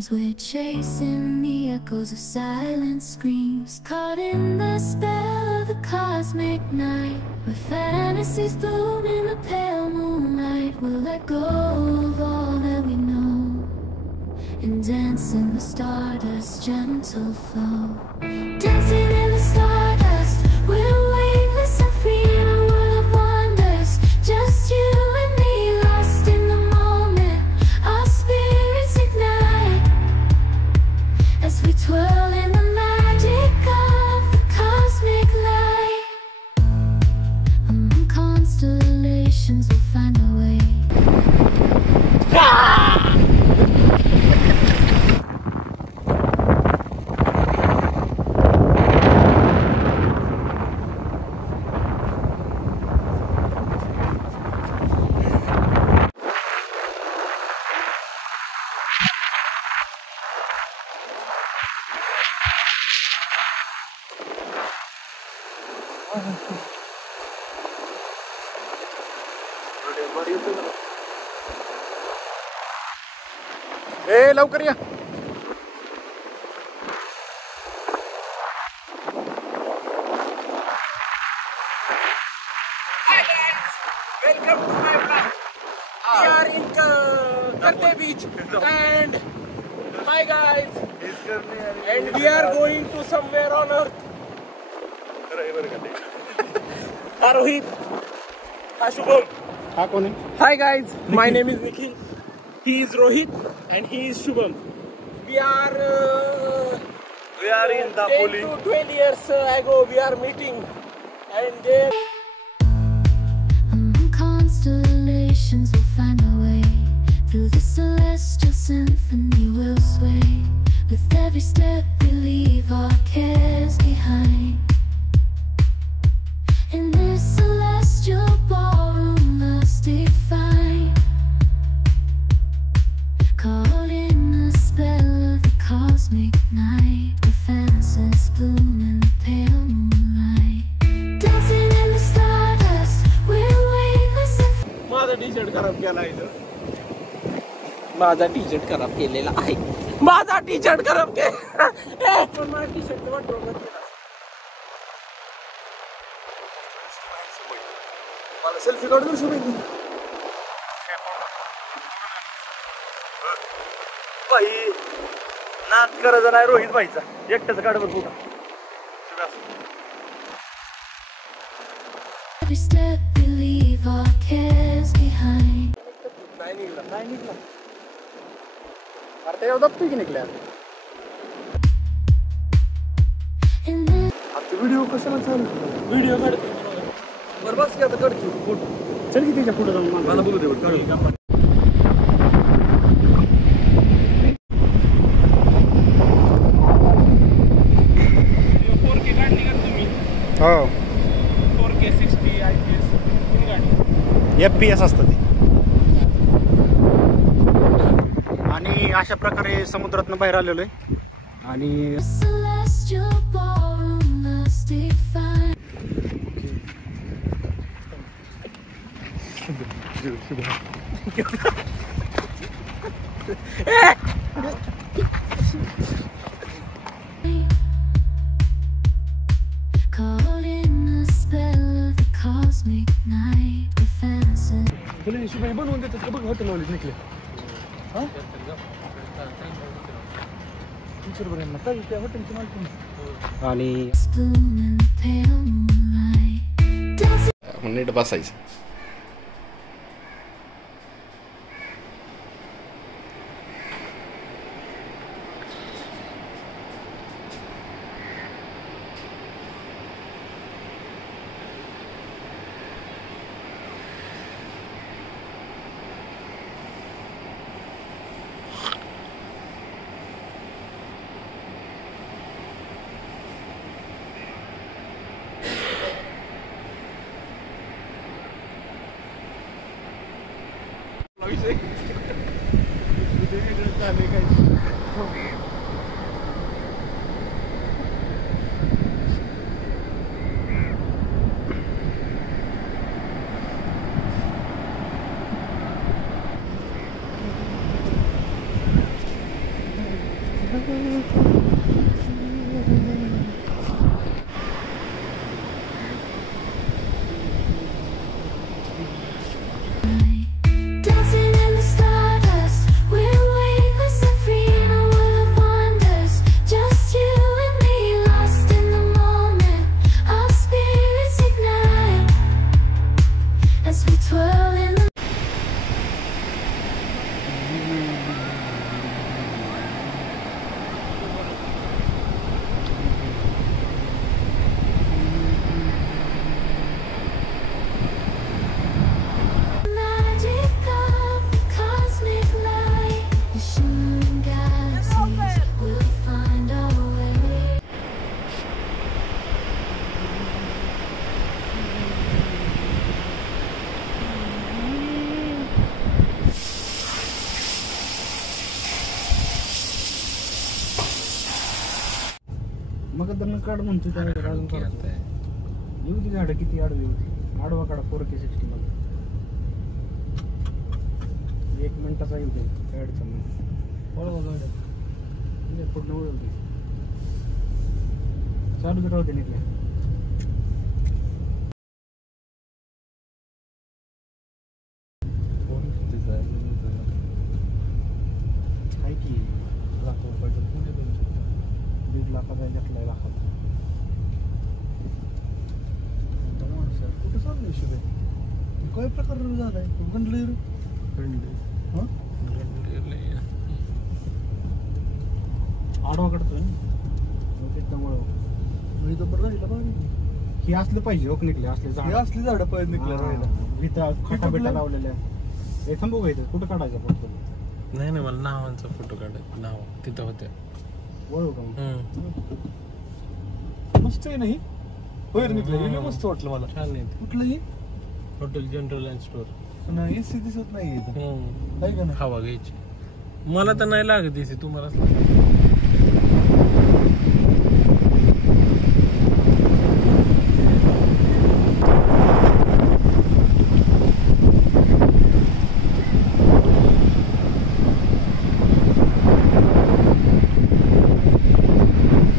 dreams. We're chasing the echoes of silent screams, caught in the spell of the cosmic night, where fantasies bloom in the pale moonlight. We'll let go of all that we know and dance in the stardust's gentle flow. Dancing in the stardust, we're weightless and free in a world of wonders. Just you and me, lost in the moment. Our spirits ignite as we twirl in the magic of the cosmic light. Among constellations we'll find a way. ए लवकर या. Hi guys, welcome to my vlog. We are in Karte Beach and hi guys, and we are going to somewhere on earth. Rohit, Shubham. हा कोण आहे? Hi guys, my name is Nikhil. He is Rohit and he is Shubham. We are in 10 to 12 years ago we are meeting and then Among constellations we'll find a way. Through the celestial symphony we'll sway. With every step we leave our cares behind. In this celestial ballroom love's defined, caught in the spell of the cosmic night, where fantasies bloom in the pale moonlight. Dancing in the stardust, we're weightless and माझा टी-शर्ट खराब केला आहे. माझा टी-शर्ट खराब केलेला आहे. माझा टी-शर्ट खराब केला. पण माझा टी-शर्ट वाटलं मला सेल्फी काढून शुभेच्छा. भाई नाच करायचा नाही रोहित भाईचा, एकट्याचा काढ बरं कुठं. every step we leave our cares behind. नाही निघला. नाही निघला. अरे ते दबतोय की निघल्या. In this आता व्हिडिओ कशाला चालू? व्हिडिओ काढतो. बरं बस की आता काढतो फोटो. चल की त्याच्या पुढे जाऊन मला बोलू दे बरं काढू. 4K काढली का तुम्ही? हो 4K 60 IPS तुम्ही काढली. FPS असतं ते. आणि अशा प्रकारे समुद्रातनं बाहेर आलेलो आहे आणि celestial ballroom love's defined. Caught in the spell of the cosmic night, where fantasies तुला हिशोबाने बनवून देतात का बघ हॉटेल वाले निघले. हा त्या हॉटेलची मालकी आणि bloom in the pale moonlight. Dancing नीट बसायचं. मग तर काढ म्हणतो त्या अजून काढतो. येऊ ती झाडं किती आडवी होती. आडवा काढा 4K60 मध्ये 1 मिनिटाचा येऊ दे काय अडचण नाही. वळवा गाड्या पूर्ण वळव दे चालूच राहू दे निघल्या. आहे की लाख रुपयाचं पुणे 1.5 लाखाचा घेतलाय लाखात. कुठं चाललंय शिवाय काय प्रकार झालाय गंडले आडवा काढतोय त्यामुळं इथं बरं राहिलं बारी हे असलं पाहिजे हो निघले असले झाड असली झाडं पाहिजे निघल्या इथं खटा बिटा लावलेल्या हे थांबू का इथं कुठं काढायचं फोटो. नाही नाही मला नावांचा फोटो काढायचा. नाव तिथं होते वळू का मस्त आहे नाही बाहेर निघलं मस्त वाटलं मला. छान आहे कुठलंही hotel general and store. AC दिसत नाही आहे का नाही. हवा घ्यायची मला तर नाही लागत एसी तुम्हाला.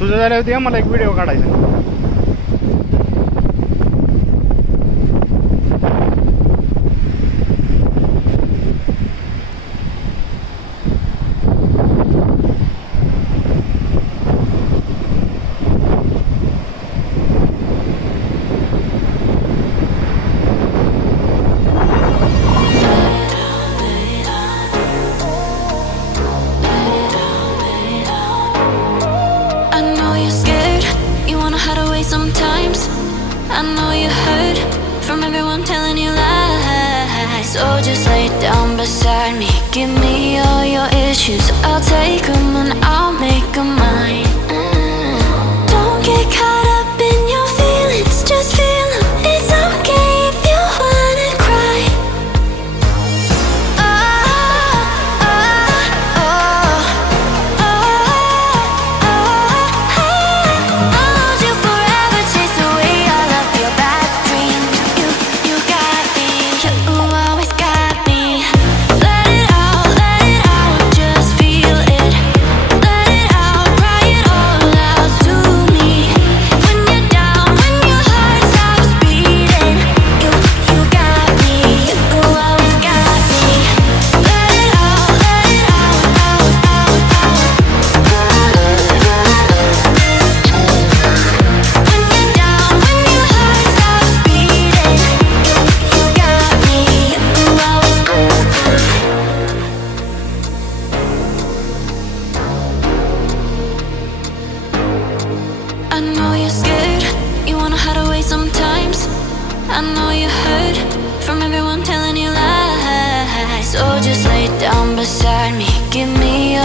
तुझं झालं होते मला एक व्हिडिओ काढायचा. Sometimes I know you heard from everyone telling you lies. So just lay down beside me, give me all your issues. I'll take them and I'll make them mine. Don't get caught up in your feelings, just feel them. It's okay if you wanna cry. I know you're scared, you wanna hide away sometimes. I know you heard from everyone telling you lies. So just lay down beside me, give me your